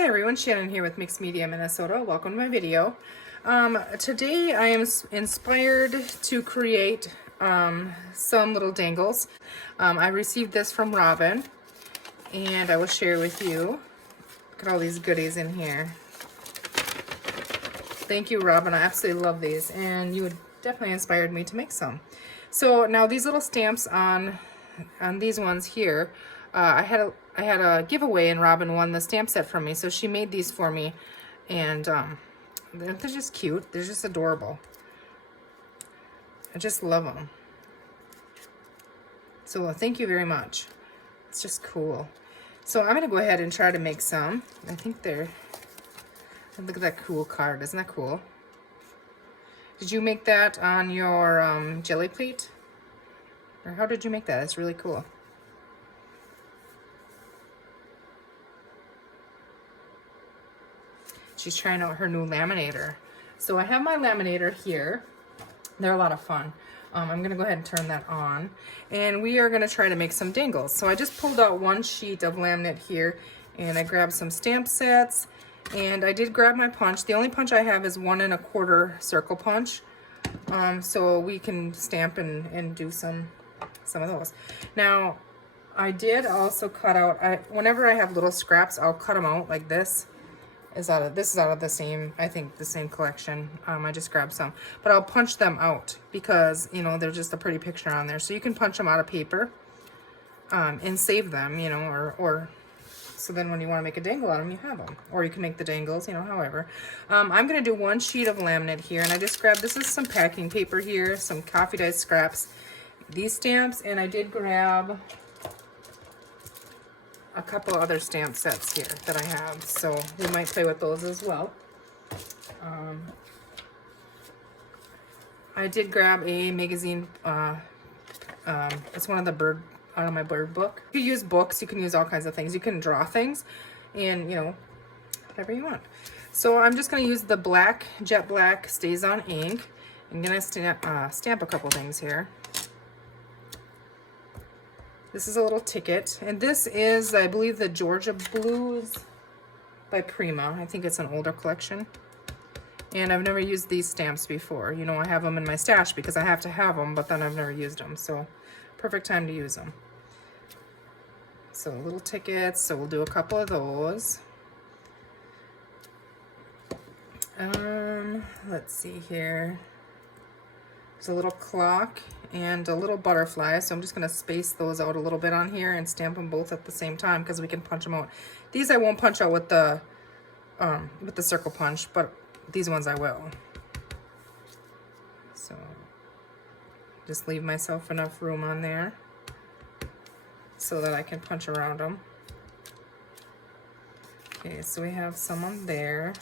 Hi everyone, Shannon here with Mixed Media Minnesota. Welcome to my video. Today I am inspired to create some little dangles. I received this from Robin and I will share with you. Look at all these goodies in here. Thank you, Robin. I absolutely love these and you definitely inspired me to make some. So now these little stamps on these ones here, I had a giveaway and Robin won the stamp set from me, so she made these for me, and they're just cute. They're just adorable. I just love them. So thank you very much. It's just cool. So I'm gonna go ahead and try to make some. I think they're. Look at that cool card. Isn't that cool? Did you make that on your jelly plate? Or how did you make that? It's really cool. She's trying out her new laminator. So I have my laminator here. They're a lot of fun. I'm gonna go ahead and turn that on. And we are gonna try to make some dangles. So I just pulled out one sheet of laminate here and I grabbed some stamp sets and I did grab my punch. The only punch I have is 1 1/4 circle punch. So we can stamp and do some of those. Now, I did also cut out, whenever I have little scraps, I'll cut them out like this. This is out of the same, I think the same collection. I just grabbed some, but I'll punch them out because, you know, they're just a pretty picture on there. So you can punch them out of paper and save them, you know, or so then when you want to make a dangle out of them, you have them. Or you can make the dangles, you know, however. I'm going to do 1 sheet of laminate here, and I just grabbed, this is some packing paper here, some coffee dyed scraps, these stamps, and I did grab a couple other stamp sets here that I have, so we might play with those as well. I did grab a magazine. It's one of the out of my bird book. You can use books, you can use all kinds of things. You can draw things and, you know, whatever you want. So I'm just going to use the black, jet black Stays On ink. I'm going to stamp a couple things here. This is a little ticket, and this is, I believe, the Georgia Blues by Prima. I think it's an older collection, and I've never used these stamps before. You know, I have them in my stash because I have to have them, but then I've never used them, so perfect time to use them. So little tickets, so we'll do a couple of those. Let's see here. There's a little clock and a little butterfly, so I'm just going to space those out a little bit on here and stamp them both at the same time because we can punch them out. These I won't punch out with the circle punch, but these ones I will. So just leave myself enough room on there so that I can punch around them. Okay, so we have some on there.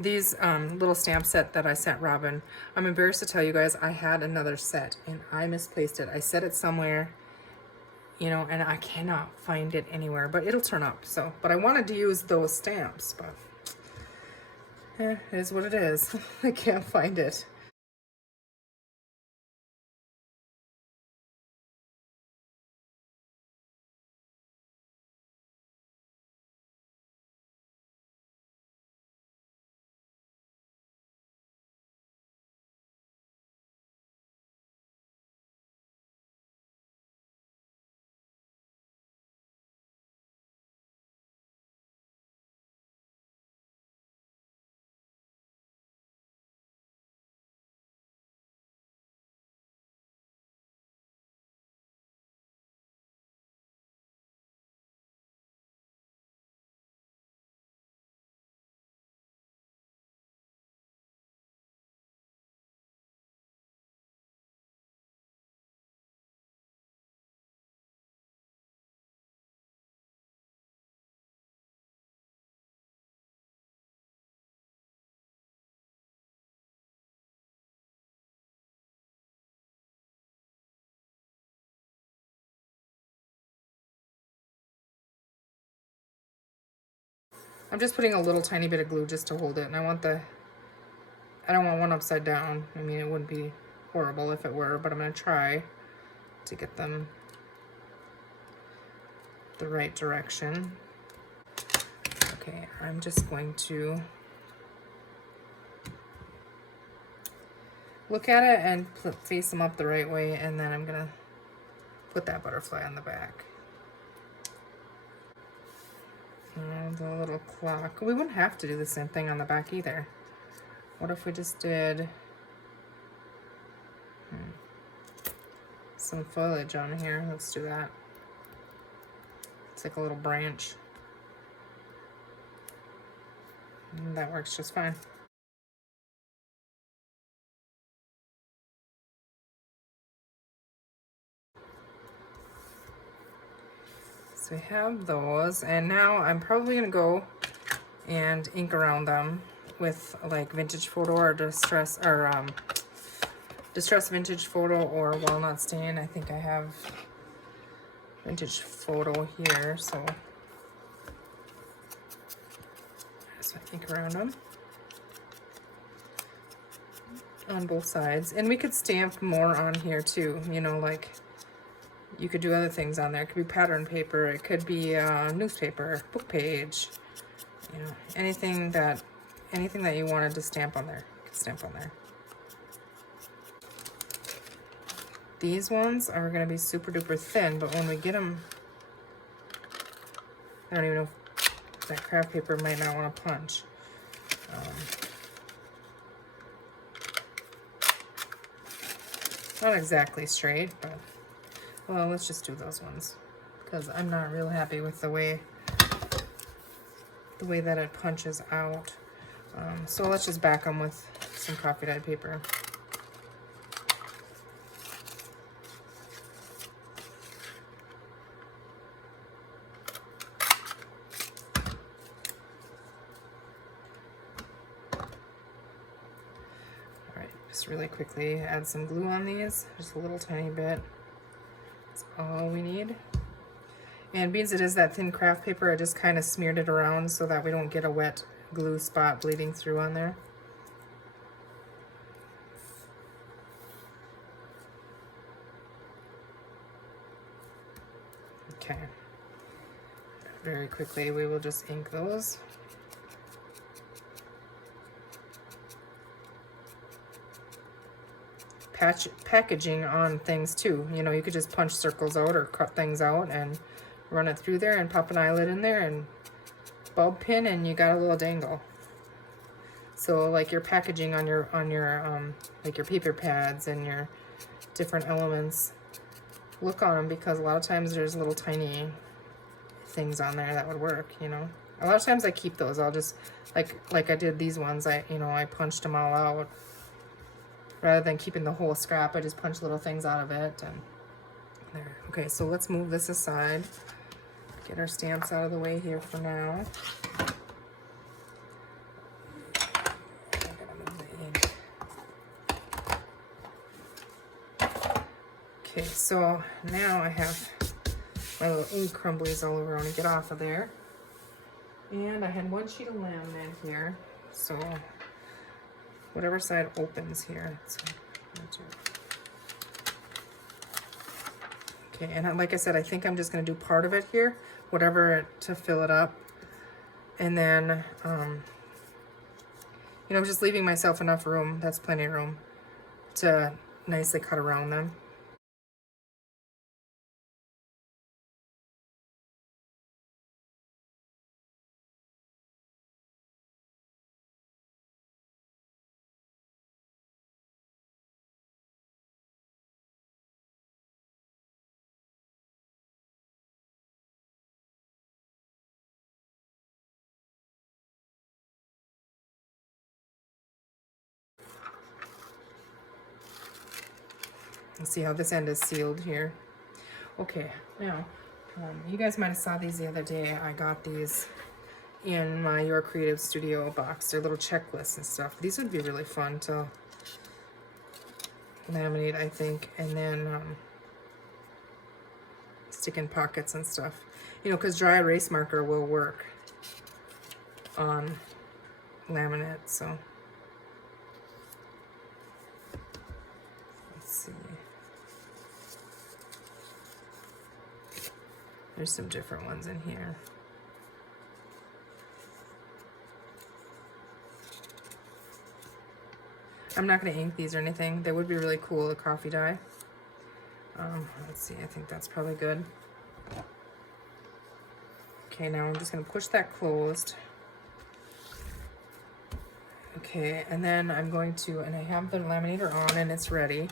These little stamp set that I sent Robin, I'm embarrassed to tell you guys, I had another set and I misplaced it. I set it somewhere, you know, and I cannot find it anywhere, but it'll turn up. So, but I wanted to use those stamps, but it is what it is. I can't find it. I'm just putting a little tiny bit of glue just to hold it, and I don't want one upside down. I mean, it wouldn't be horrible if it were, but I'm gonna try to get them the right direction. Okay, I'm just going to look at it and face them up the right way, and then I'm gonna put that butterfly on the back. And the little clock. We wouldn't have to do the same thing on the back either. What if we just did some foliage on here? Let's do that. It's like a little branch. And that works just fine. So we have those, and now I'm probably gonna go and ink around them with like vintage photo or distress vintage photo or walnut stain. I think I have vintage photo here, so just ink around them on both sides. And we could stamp more on here too, you know, like you could do other things on there. It could be pattern paper, it could be newspaper, book page, you know, anything that you wanted to stamp on there, you could stamp on there. These ones are going to be super duper thin, but when we get them, I don't even know if that craft paper might not want to punch. Not exactly straight, but well, let's just do those ones because I'm not real happy with the way that it punches out. So let's just back them with some coffee dyed paper. Just really quickly add some glue on these, just a little tiny bit. That's all we need. And because it is that thin craft paper, I just kind of smeared it around so that we don't get a wet glue spot bleeding through on there. Okay. Very quickly, we will just ink those. Packaging on things too. You know, you could just punch circles out or cut things out and run it through there and pop an eyelet in there and bulb pin, and you got a little dangle. So like your packaging on your like your paper pads and your different elements, look on them because a lot of times there's little tiny things on there that would work, you know. A lot of times I keep those. I'll just like I did these ones, I punched them all out. Rather than keeping the whole scrap, I just punch little things out of it. And there. Okay, so let's move this aside. Get our stamps out of the way here for now. I'm gonna move the ink. Okay, so now I have my little ink crumblies all over. I want to get off of there. And I had one sheet of laminate here, so whatever side opens here. So, okay, and like I said, I think I'm just going to do part of it here, whatever to fill it up. And then, you know, just leaving myself enough room, that's plenty of room, to nicely cut around them. And see how this end is sealed here. Okay, now, you guys might have saw these the other day. I got these in my Your Creative Studio box. They're little checklists and stuff. These would be really fun to laminate, I think, and then stick in pockets and stuff. You know, because dry erase marker will work. on laminate, so let's see. There's some different ones in here. I'm not going to ink these or anything. They would be really cool, the coffee dye. Let's see, I think that's probably good. Okay, now I'm just going to push that closed. Okay, and then I'm going to, and I have the laminator on and it's ready.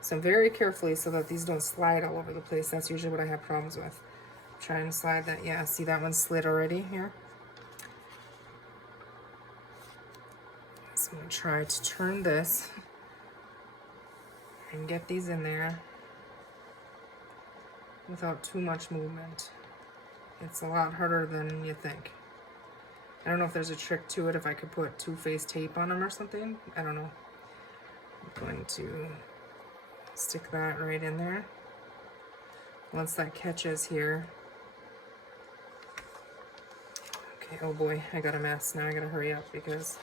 So very carefully so that these don't slide all over the place. That's usually what I have problems with. Try and slide that. Yeah, see that one slid already here? So I'm going to try to turn this and get these in there without too much movement. It's a lot harder than you think. I don't know if there's a trick to it, if I could put two-faced tape on them or something. I don't know. I'm going to stick that right in there. Once that catches here. Okay, oh boy, I got a mess. Now I gotta hurry up because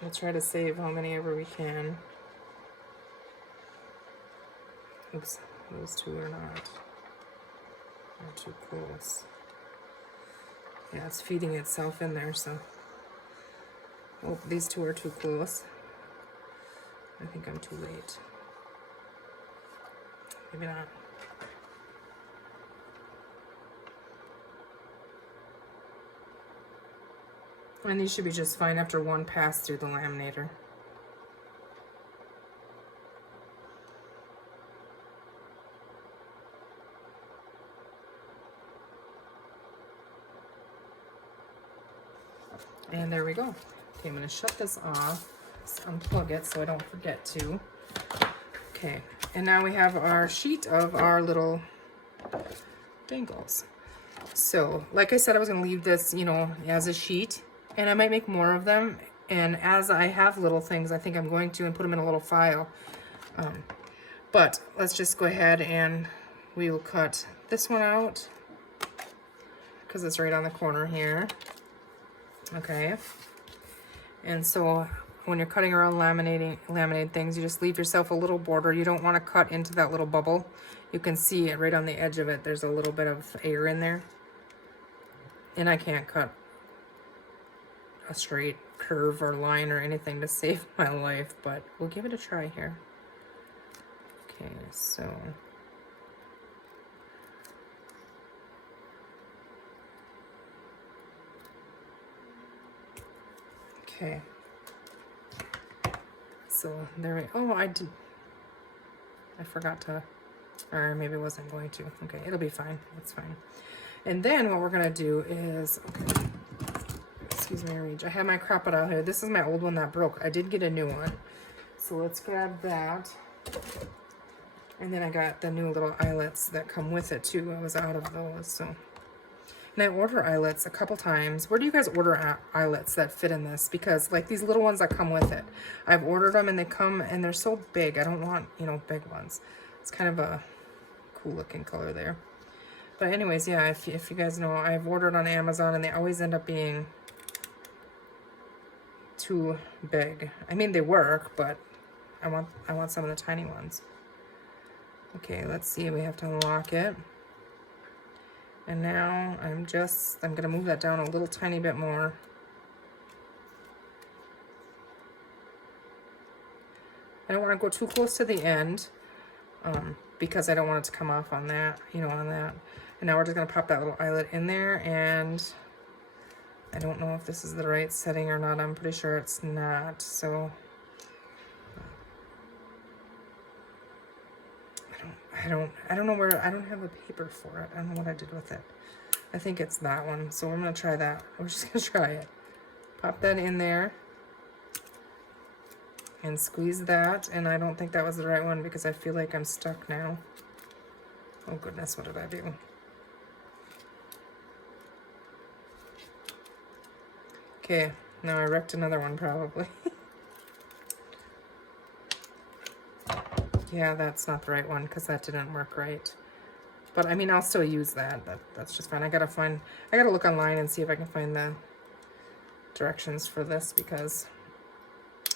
we'll try to save how many ever we can. Oops, those two are not. They're too close. Yeah, it's feeding itself in there, so. Oh, these two are too close. I think I'm too late. Maybe not. And these should be just fine after one pass through the laminator. And there we go. Okay, I'm going to shut this off. Just unplug it so I don't forget to. Okay, and now we have our sheet of our little dangles. So, like I said, I was going to leave this, you know, as a sheet. And I might make more of them. And as I have little things, I think I'm going to and put them in a little file. But let's just go ahead and we will cut this one out because it's right on the corner here. Okay. And so when you're cutting around laminated things, you just leave yourself a little border. You don't want to cut into that little bubble. You can see it right on the edge of it. There's a little bit of air in there. And I can't cut a straight curve or line or anything to save my life, but we'll give it a try here. Okay, so okay, so there we, oh, I forgot to, or maybe I wasn't going to. Okay, it'll be fine, it's fine. And then what we're gonna do is, okay, excuse me, Rage. I have my crop it out here. This is my old one that broke. I did get a new one. So let's grab that. And then I got the new little eyelets that come with it too. I was out of those, so. And I order eyelets a couple times. Where do you guys order eyelets that fit in this? Because like these little ones that come with it, I've ordered them and they come and they're so big. I don't want, you know, big ones. It's kind of a cool looking color there. But anyways, yeah, if you guys know, I've ordered on Amazon and they always end up being too big. I mean, they work, but I want some of the tiny ones. Okay, let's see. We have to unlock it. And now I'm gonna move that down a little tiny bit more. I don't want to go too close to the end because I don't want it to come off on that, you know, on that. And now we're just gonna pop that little eyelet in there, and I don't know if this is the right setting or not. I'm pretty sure it's not. So I don't know where, I don't have a paper for it. I don't know what I did with it. I think it's that one. So I'm gonna try that. We're just gonna try it. Pop that in there and squeeze that. And I don't think that was the right one because I feel like I'm stuck now. Oh goodness, what did I do? Okay, now I wrecked another one probably. Yeah, that's not the right one because that didn't work right. But I mean, I'll still use that. That's just fine. I gotta look online and see if I can find the directions for this, because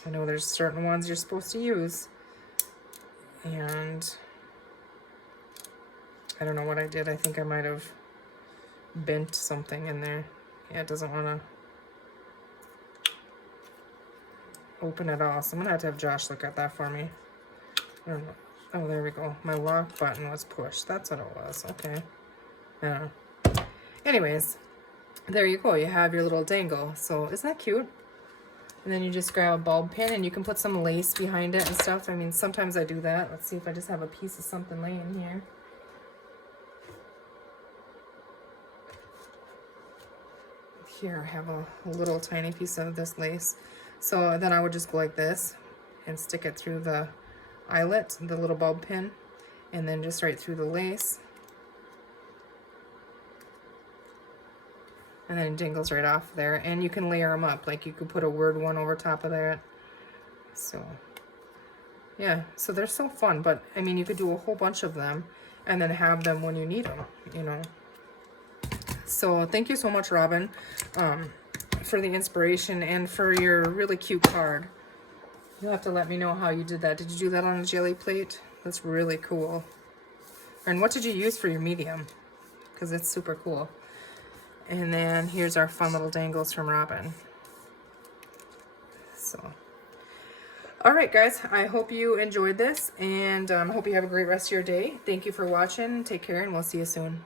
I know there's certain ones you're supposed to use. And I don't know what I did. I think I might have bent something in there. Yeah, it doesn't want to open at all. So I'm gonna have to have Josh look at that for me. I don't know. Oh, there we go. My lock button was pushed. That's what it was. Okay. Yeah. Anyways, there you go. You have your little dangle. So isn't that cute? And then you just grab a bulb pin and you can put some lace behind it and stuff. I mean, sometimes I do that. Let's see if I just have a piece of something laying here. Here, I have a little tiny piece of this lace. So then I would just go like this and stick it through the eyelet, the little bulb pin, and then just right through the lace. And then it dangles right off there. And you can layer them up. Like you could put a word one over top of that. So, yeah. So they're so fun. But, I mean, you could do a whole bunch of them and then have them when you need them, you know. So thank you so much, Robin, for the inspiration and for your really cute card. You'll have to let me know how you did that. Did you do that on a jelly plate? That's really cool. And what did you use for your medium? Because it's super cool. And then here's our fun little dangles from Robin. So, all right, guys. I hope you enjoyed this, and I hope you have a great rest of your day. Thank you for watching. Take care, and we'll see you soon.